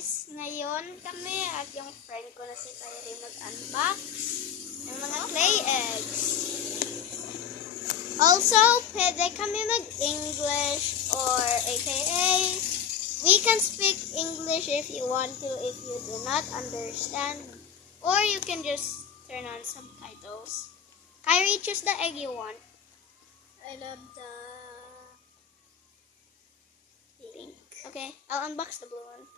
guys, ngayon kami at yung friend ko na si Kyrie mag-unbox ng mga clay eggs. Also, pwede kami mag-English or aka we can speak English if you want to, if you do not understand, or you can just turn on subtitles. Kyrie, choose the egg you want. I love the Pink. Okay, I'll unbox the blue one.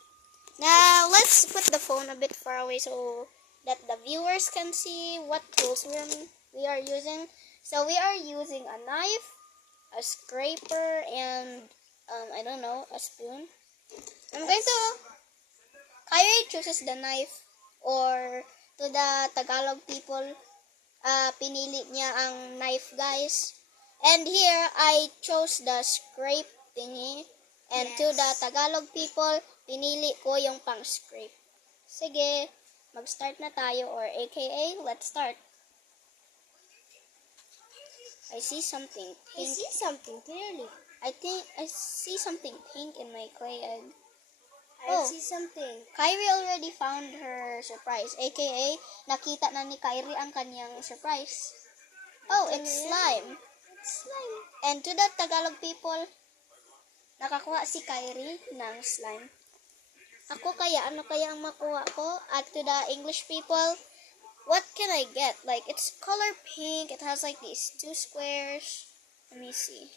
Now, let's put the phone a bit far away so that the viewers can see what tools we are using. So we are using a knife, a scraper, and I don't know, a spoon. I'm going to Kyrie chooses the knife, or to the Tagalog people, pinili niya ang knife, guys. And here I chose the scrape thingy, and to the Tagalog people, pinili ko yung pang scrape. Sige, mag-start na tayo, or aka let's start. I see something I pink. see something clearly. I think I see something pink in my clay egg. I see something. Kyrie already found her surprise, aka nakita na ni Kyrie ang kanyang surprise. Oh, it's slime. It's slime. And to the Tagalog people, nakakuha si Kyrie ng slime. Ako kaya, ano kaya ang makuha ko? At to the English people, what can I get? Like, it's color pink. It has like these two squares. Let me see.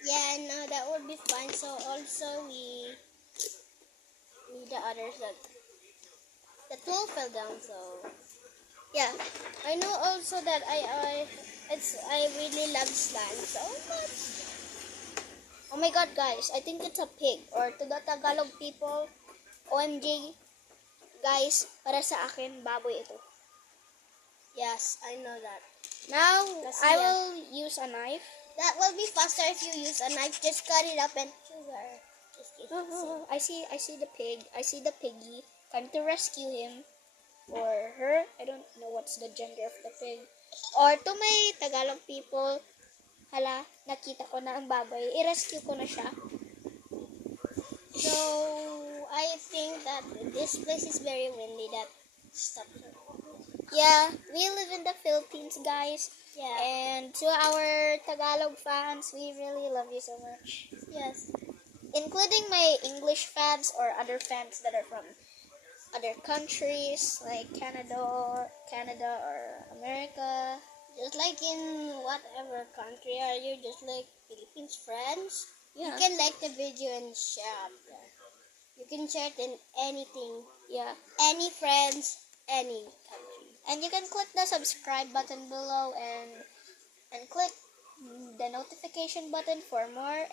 Yeah, no, that would be fun. So also we the others that the tool fell down. So Yeah. I know also that I really love slime so much. Oh my god, guys. I think it's a pig. Or to the Tagalog people, OMG. Guys, para sa akin, baboy ito. Yes, I know that. Now, Kasi I will use a knife. That will be faster if you use a knife. Just cut it up and choose her. I see the pig. I see the piggy. Time to rescue him. Or her. I don't know what's the gender of the pig. Or to my Tagalog people, hala, nakita ko na ang baboy. I-rescue ko na siya. So I think that this place is very windy. That stops her. Yeah, we live in the Philippines, guys. Yeah. And to our Tagalog fans, we really love you so much. Yes. Including my English fans or other fans that are from other countries like Canada or America. Just like in whatever country are you, just like Philippines friends, Yeah. you can like the video and share up there. You can share it in anything, Yeah. any friends, any country. And you can click the subscribe button below and click the notification button for more